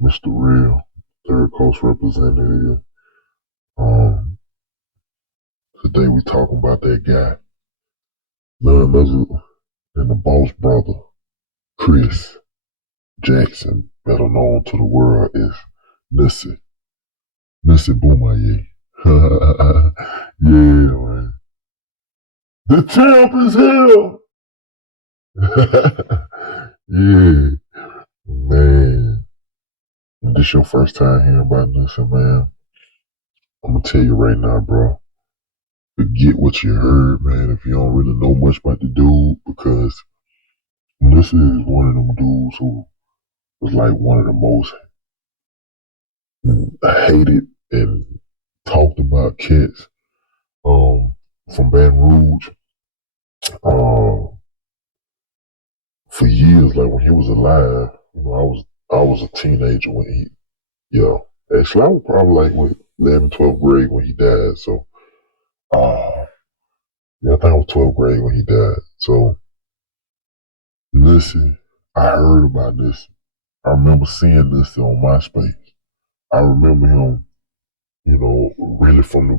Mr. Real, Third Coast representative. Um, Today we talking about that guy, none other than the boss brother, Chris Jackson, better known to the world as Nussie. Nussie Boomaye. Yeah, man. The champ is here! Yeah, man. If this your first time hearing about Nussie, man, I'm gonna tell you right now, bro. Forget what you heard, man, if you don't really know much about the dude, because this is one of them dudes who was like one of the most hated and talked about cats um, from Baton Rouge um, for years. Like when he was alive, I was a teenager when yeah. Actually, I was probably like with 11th, 12th grade when he died. So, yeah, I think I was 12th grade when he died. So, listen, I heard about this. I remember seeing this on MySpace. I remember him, really from the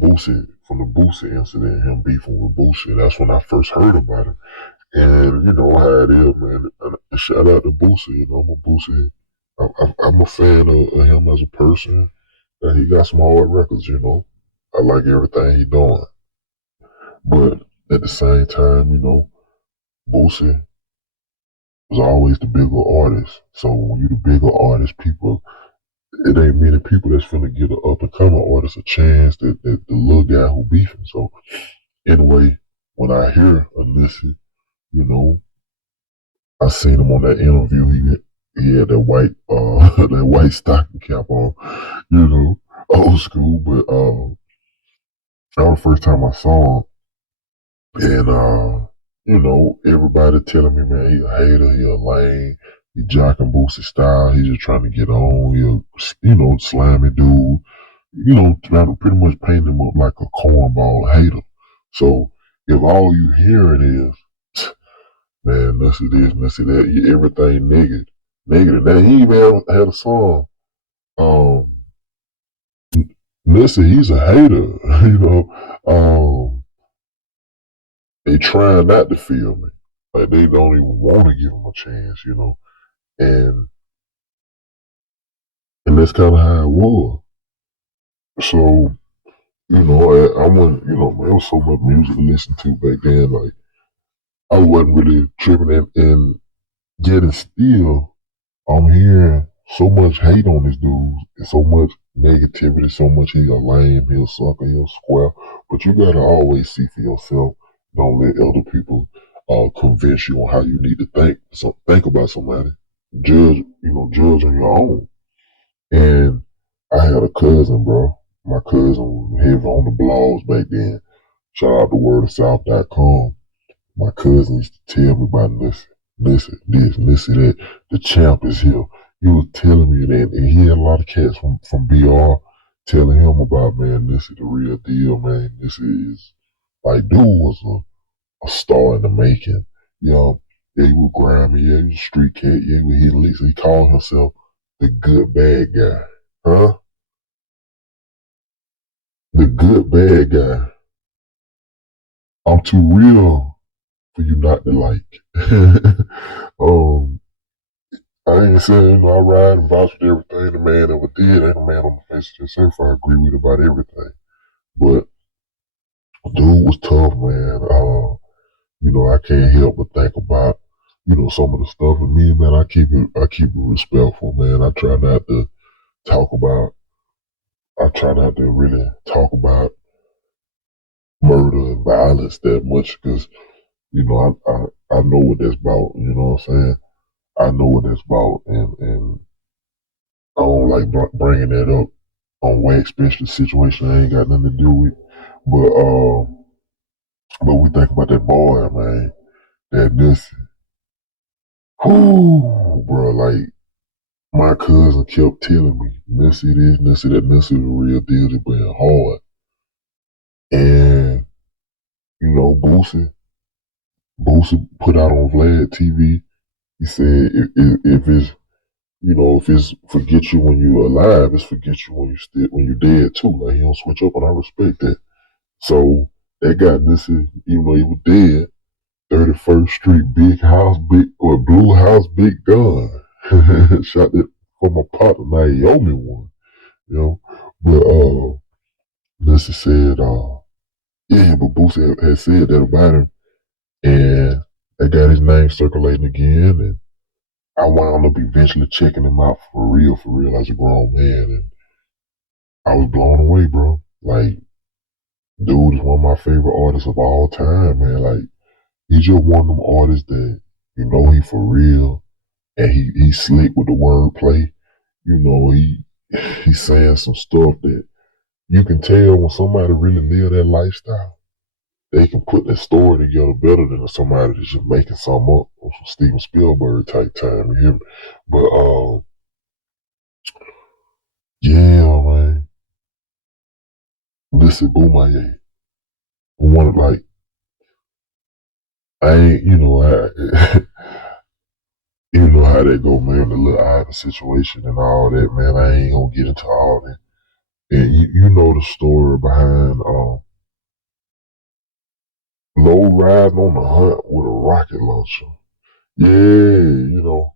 Boosie incident, him beefing with Boosie. That's when I first heard about him. And you know how it is, man. And shout out to Boosie. I'm a Boosie. I'm a fan of him as a person. He got some hard records. I like everything he doing. But at the same time, Boosie was always the bigger artist. So when you the bigger artist, it ain't many people that's finna get an up and coming artist a chance that the little guy who beefing. So anyway, when I hear Nussie, you know, I seen him on that interview. He had that white that white stocking cap on, old school. But that was the first time I saw him, and everybody telling me, man, he a hater, he a lame, he jocking Boosie style, he just trying to get on, he a slimy dude. Trying to pretty much paint him up like a cornball hater. So if all you hearing is, man, Nussie this, Nussie that, everything negative, negative. Now he even had a song. Um, Nussie, he's a hater. They trying not to feel me. Like they don't even want to give him a chance, and that's kind of how it was. So I went, man, there was so much music to listen to back then. Like I wasn't really tripping, and yet and still, I'm hearing so much hate on this dude, and so much negativity, so much he a lame, he a sucker, he a square. But you gotta always see for yourself. Don't let other people convince you on how you need to think. So think about somebody. Judge on your own. And I had a cousin, bro. My cousin was heavy on the blogs back then. Shout out to wordofsouth.com. My cousin used to tell me about listen, this, listen that. The champ is here. He was telling me that, and he had a lot of cats from BR telling him about, man, this is the real deal, man. This is like, dude was a star in the making. Yeah, he was grimy, yeah, he was a street cat, yeah, he was hitting licks. He called himself the good bad guy. Huh? The good bad guy. I'm too real for you not to like. um, I ain't saying, I ride and vouch for everything the man ever did. Ain't a man on the face of this earth I agree with about everything. But dude was tough, man. I can't help but think about, some of the stuff with me, man. I keep it respectful, man. Talk about, I try not to really talk about murder and violence that much because, I know what that's about, you know what I'm saying? I know what that's about, and I don't like bringing that up on wax, especially situation I ain't got nothing to do with. But we think about that boy, man, that Nussie. Whoo, bro, like my cousin kept telling me, Nussie this, Nussie that, Nussie the real deal, they been hard. And, Boosie put out on Vlad TV, he said if it's if it's forget you when you're alive, it's forget you when you're dead too. Like he don't switch up, and I respect that. So that guy Nussie, even though he was dead, 31st Street, big house, big or blue house, big gun. Shot it from my partner Naomi one, you know. But Nussie said, yeah, but Boosie had said that about him, and they got his name circulating again, and I wound up eventually checking him out for real as a grown man, and I was blown away, bro. Like, dude is one of my favorite artists of all time, man. Like, he's just one of them artists that he for real, and he slick with the wordplay. He's saying some stuff that you can tell when somebody really live that lifestyle. They can put their story together better than somebody that's just making something up on some Steven Spielberg type time. You hear me? But yeah, man. Listen, Boomaye. One of like I ain't, you know how that go, man. The little Ivan situation and all that, man. I ain't gonna get into all that. And you know the story behind low riding on the hunt with a rocket launcher. Yeah,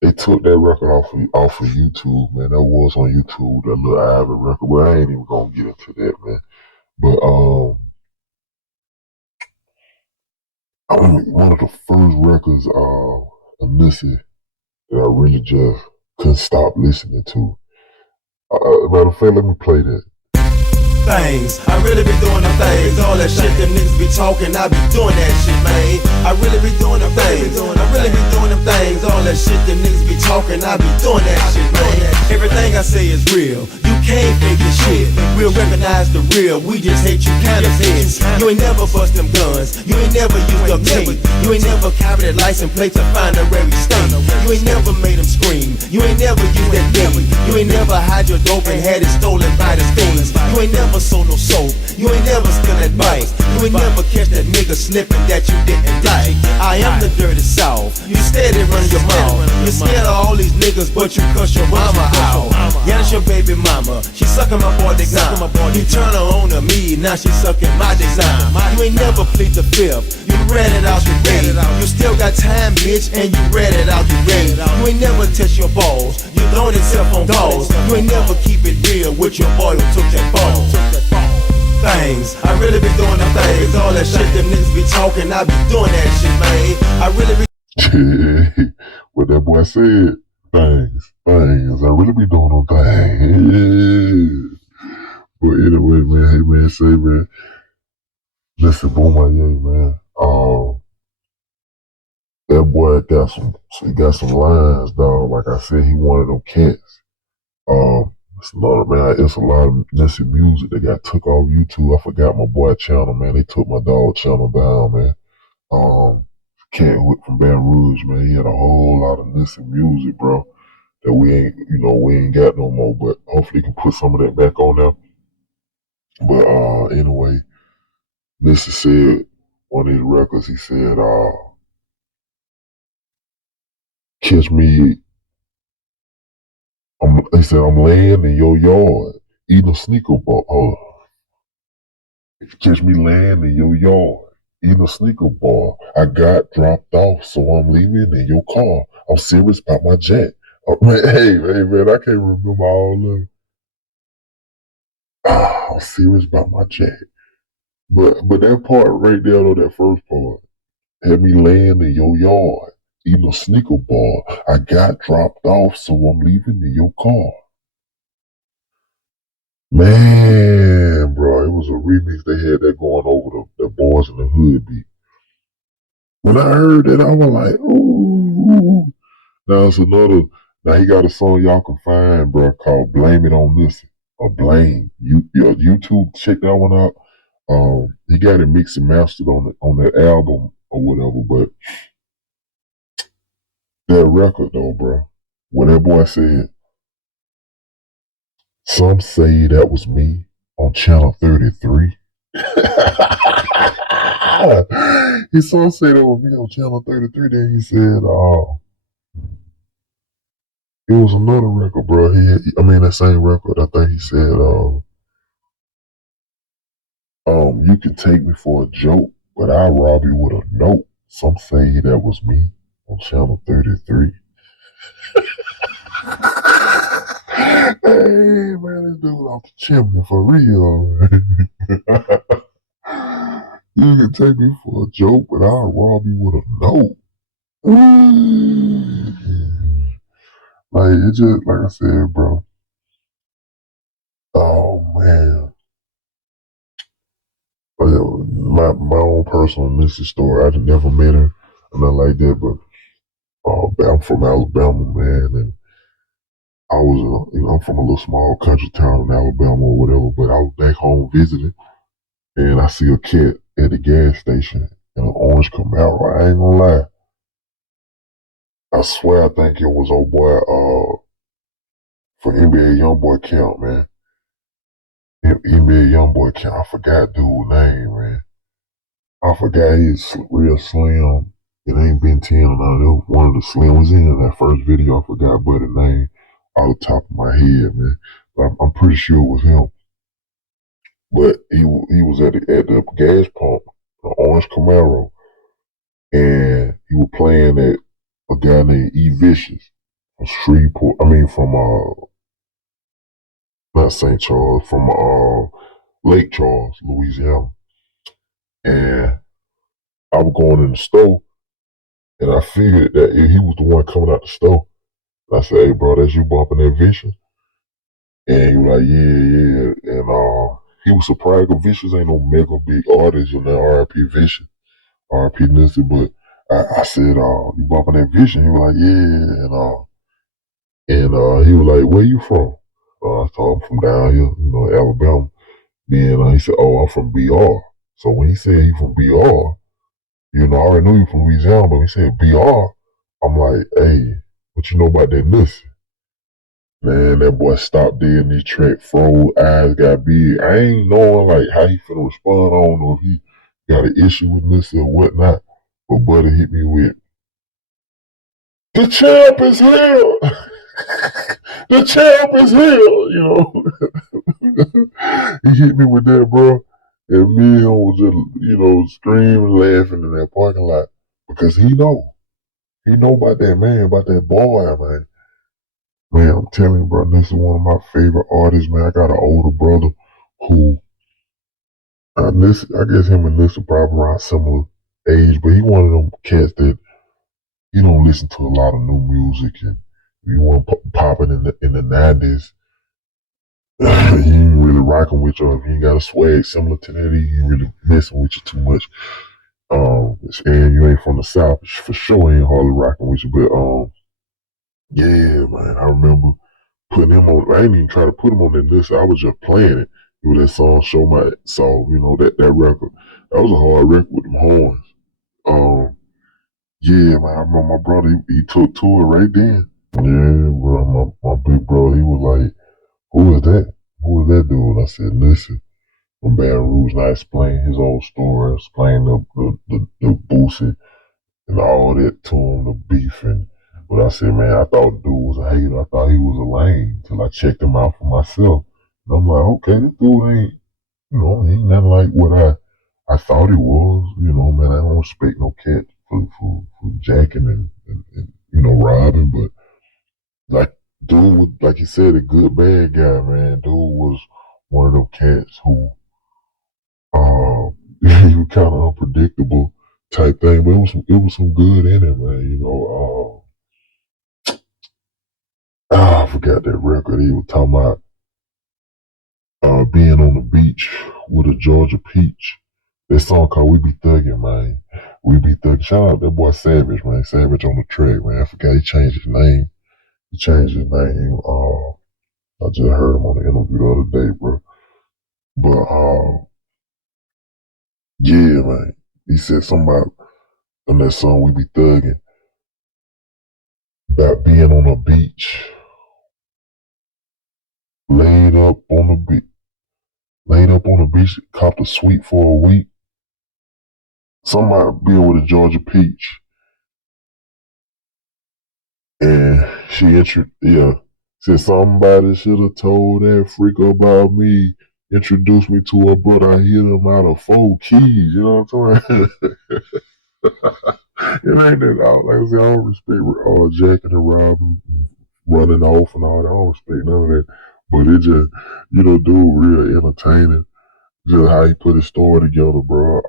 they took that record off of YouTube, man. That was on YouTube, that little Ivan record. But I ain't even gonna get into that, man. But one of the first records of Nussie that I really just couldn't stop listening to. Matter of fact, let me play that. Things. I really be doing the things. All that shit them niggas be talking, I be doing that shit, man. I really be doing the things. I really be doing them things. All that shit them niggas be talking, I be doing that shit, man. Everything I say is real. You can't fake this shit. We'll recognize the real. We just hate you counterfeits. You ain't never bust them guns. You ain't never used up tape. You ain't never copied that license plate to find a rare state. You ain't never made them scream. You ain't never used that beat. You ain't never hide your dope and had it stolen by the thieves. You ain't never sold no soap. You ain't never steal that bike. You ain't never catch that nigga slipping that you didn't like. I am the dirty South. You steady run your mouth. You scared of all these niggas, but you cuss your mama out. Yeah, that's your baby mama. She sucking my boy dick now. You turn her on to me, now she sucking my dick now. You ain't never plead the fifth. You read it out the gate. You still got time, bitch, and you read it out the gate. You ain't never touch your balls. You don't accept on calls. You ain't never keep it real with your boy who took that ball. Things. I really be doing the things. All that shit them niggas be talking, I be doing that shit, man. I really be What that boy said, things. I really be doing them things. But anyway, man, hey man, say man, listen, Boomaye, man. That boy got some lines, dog. Like I said, he one of them cats. It's a lot of man. It's a lot of Nussie music that got took off YouTube. I forgot my boy channel, man. They took my dog channel down, man. Cat from Baton Rouge, man. He had a whole lot of Nussie music, bro. That we ain't got no more. But hopefully, he can put some of that back on there. But anyway, Nussie said on his records, he said, "Catch me." He said, "I'm laying in your yard eating a sneaker bar." Catch me laying in your yard, eating a sneaker bar. I got dropped off, so I'm leaving in your car. I'm serious about my jet. Man, hey, man, I can't remember all of it. I'm serious about my jet. But that part right there, though, that first part, had me laying in your yard, eating a sneaker bar. I got dropped off, so I'm leaving in your car. Man, bro, it was a remix. They had that going over the Boys in the Hood beat. When I heard that, I was like, ooh. Now it's another. Now he got a song y'all can find, bro, called "Blame It on Nussie" or "Blame." YouTube, check that one out. He got it mixed and mastered on that album or whatever. But that record though, bro, when that boy said, "Some say that was me on channel 33." His song said that was me on channel 33. Then he said, it was another record, bro. That same record. I think he said, you can take me for a joke, but I'll rob you with a note. Some say that was me on channel 33. Hey, man, this dude off the chimney for real, man. You can take me for a joke, but I'll rob you with a note. Like, it just, like I said, bro. Oh, man. My own personal Nussie story. I never met her or nothing like that, but I'm from Alabama, man, and I'm from a little small country town in Alabama or whatever, but I was back home visiting, and I see a cat at the gas station in an orange Camaro. I ain't gonna lie. I swear I think it was old boy, for NBA Youngboy count, man. NBA Youngboy count. I forgot dude's name, man. I forgot he's real slim. It ain't been 10 or none. One of the slim was in that first video. I forgot but the name out the top of my head, man. But I'm pretty sure it was him. But he was at the gas pump, an orange Camaro, and he was playing at a guy named E Vicious from Shreveport. From not St. Charles, from Lake Charles, Louisiana. And I was going in the store, and I figured that he was the one coming out the store. And I said, "Hey, bro, that's you bumping that Vicious?" And he was like, "Yeah, yeah." And he was surprised because Vicious ain't no mega big artist, R.I.P. Vicious, R.I.P. Nussie. But I said, "You bumping that Vicious?" He was like, "Yeah." And he was like, "Where you from?" I told him from down here, Alabama. Then he said, "Oh, I'm from BR." So when he said he from BR, I already knew he from Louisiana, but he said BR. I'm like, "Hey, what you know about that Nussie?" Man, that boy stopped dead in his track, froze, eyes got big. I ain't knowing like how he finna respond. I don't know if he got an issue with Nussie or whatnot. But buddy hit me with, "The champ is here! The champ is here!" He hit me with that, bro. And me and him was just, screaming, laughing in that parking lot. Because he know. He know about that man, about that boy, man. Man, I'm telling you, bro, this is one of my favorite artists, man. I got an older brother who, I guess him and this are probably around similar age, but he one of them cats that he don't listen to a lot of new music, and if you want popping in the 90s, he ain't really rocking with you. If you ain't got a swag similar to that, he ain't really messing with you too much. And you ain't from the South, for sure ain't hardly rocking with you. But yeah, man, I remember putting him on. I ain't even try to put him on that list. I was just playing it. With that song, Show My Soul, that record. That was a hard record with them horns. Yeah, man, I remember my brother, he took to it right then. Yeah, bro, my big bro, he was like, "Who is that? Who is that dude?" I said, "Listen, from Baton Rouge." And I explained his old story, explained the Boosie and all that to him, the beef. But I said, man, I thought the dude was a hater. I thought he was a lame till I checked him out for myself. And I'm like, okay, this dude ain't, he ain't nothing like what I thought he was. Man, I don't respect no cat for jacking and robbing. But like, dude was, like you said, a good bad guy, man. Dude was one of them cats who, he was kind of unpredictable type thing, but it was some good in it, man. I forgot that record. He was talking about being on the beach with a Georgia peach. That song called "We Be Thuggin'," man. We Be Thuggin'. Shout out that boy Savage, man. Savage on the track, man. I forgot he changed his name. He changed his name. I just heard him on the interview the other day, bro. But yeah, man. He said something about on that song "We Be Thuggin'" about being on a beach, laid up on the beach. Laid up on the beach, copped a suite for a week. Somebody being with a Georgia peach. And yeah. Said somebody should have told that freak about me. Introduced me to a brother. I hit him out of 4 keys. You know what I'm saying? It ain't that. Like I said, I don't respect jacking and robbing, running off and all that. I don't respect none of that. But it just, dude, real entertaining. Just how he put his story together, bro.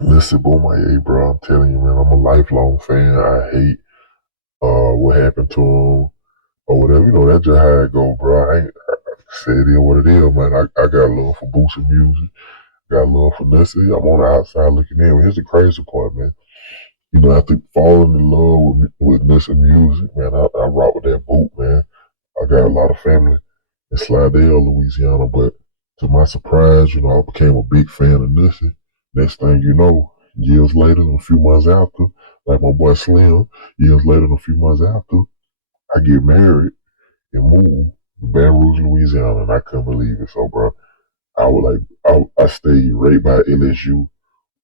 Listen, boom, hey, bro, I'm telling you, man, I'm a lifelong fan. I hate what happened to him or whatever. That's just how it go, bro. I say it is what it is, man. I got love for Boosie music. Got love for Nussie. I'm on the outside looking in. Here's the crazy part, man. After falling in love with Nussie music, man, I rock with that boot, man. I got a lot of family in Slidell, Louisiana, but to my surprise, I became a big fan of Nussie. Next thing you know, years later, and a few months after, like my boy Slim, years later, and a few months after, I get married and moved to Baton Rouge, Louisiana, and I couldn't believe it. So, bro, I stayed right by LSU,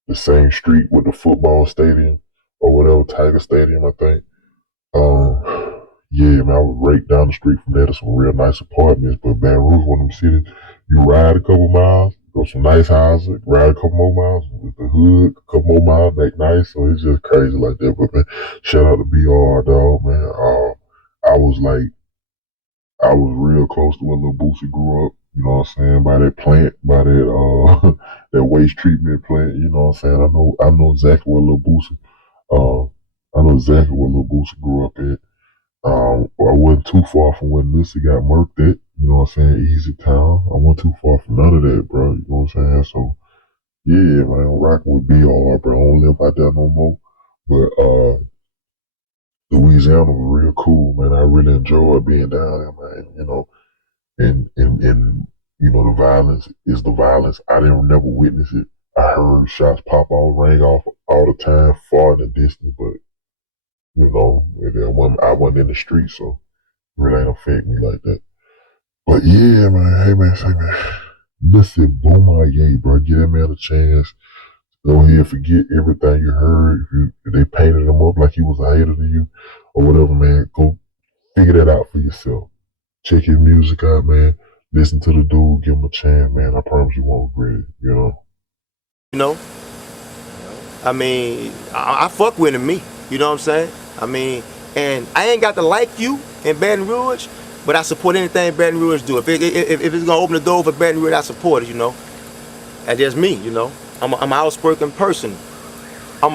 the same street with the football stadium or whatever, Tiger Stadium, I think. Yeah, man, I was right down the street from there to some real nice apartments. But Baton Rouge, one of them cities, you ride a couple miles, go some nice houses, ride a couple more miles with the hood, a couple more miles back nice. So it's just crazy like that. But man, shout out to BR, dog, man. I was real close to where Lil Boosie grew up. You know what I'm saying? By that plant, by that that waste treatment plant. You know what I'm saying? I know exactly where Lil Boosie. I know exactly where Lil Boosie grew up at. I wasn't too far from where Nussie got murked at, you know what I'm saying, Easy Town. I wasn't too far from none of that, bro, you know what I'm saying? So, yeah, man, I'm rocking with BR, bro. I don't live out there no more. But, Louisiana was real cool, man. I really enjoyed being down there, man, and the violence is the violence. I didn't never witness it. I heard shots pop off, ring off all the time, far in the distance, but, I wasn't in the street, so really ain't affect me like that. But yeah, man, hey man, listen, boom, yeah, bro, give that man a chance. Go ahead, forget everything you heard. If they painted him up like he was a hater to you or whatever, man, go figure that out for yourself. Check his music out, man. Listen to the dude, give him a chance, man. I promise you won't regret it, You know, I mean, I fuck with him, me. You know what I'm saying? I mean, and I ain't got to like you in Baton Rouge, but I support anything Baton Rouge do. If it's gonna open the door for Baton Rouge, I support it. That's just me. I'm an outspoken person. I'm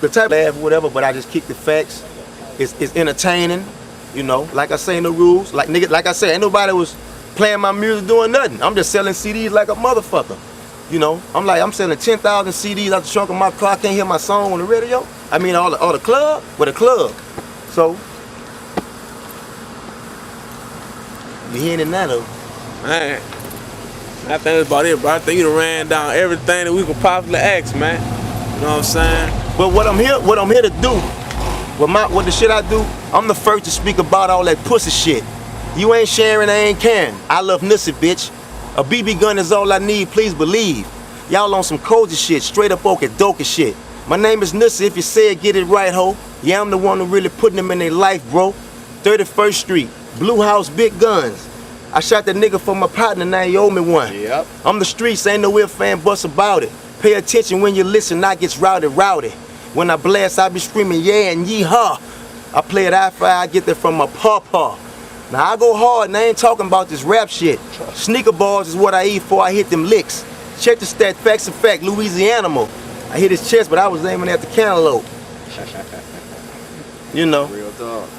the type of laugh or whatever, but I just kick the facts. It's entertaining. Like I say in the rules, like I said, ain't nobody was playing my music doing nothing. I'm just selling CDs like a motherfucker. I'm selling 10,000 CDs out the trunk of my car. I can't hear my song on the radio. I mean, all the club, with a club. So, you hearing it now, though. Man, I think that's about it, bro. I think you done ran down everything that we could possibly ask, man. You know what I'm saying? But what I'm here to do, what the shit I do, I'm the first to speak about all that pussy shit. You ain't sharing, I ain't caring. I love Nussie, bitch. A BB gun is all I need, please believe. Y'all on some cozy shit, straight up okie-dokie shit. My name is Nussie, if you say it, get it right, ho. Yeah, I'm the one who really putting them in their life, bro. 31st Street, Blue House, big guns. I shot that nigga for my partner, now he owe me one. Yep. I'm the streets, ain't no if, fan, bust about it. Pay attention when you listen, I gets rowdy. When I blast, I be screaming, yeah and yee-haw. I play it I-fi, I get that from my pawpaw. Now I go hard and I ain't talking about this rap shit. Sneaker balls is what I eat before I hit them licks. Check the stat, facts and fact, Louisiana. I hit his chest, but I was aiming at the cantaloupe. Real talk.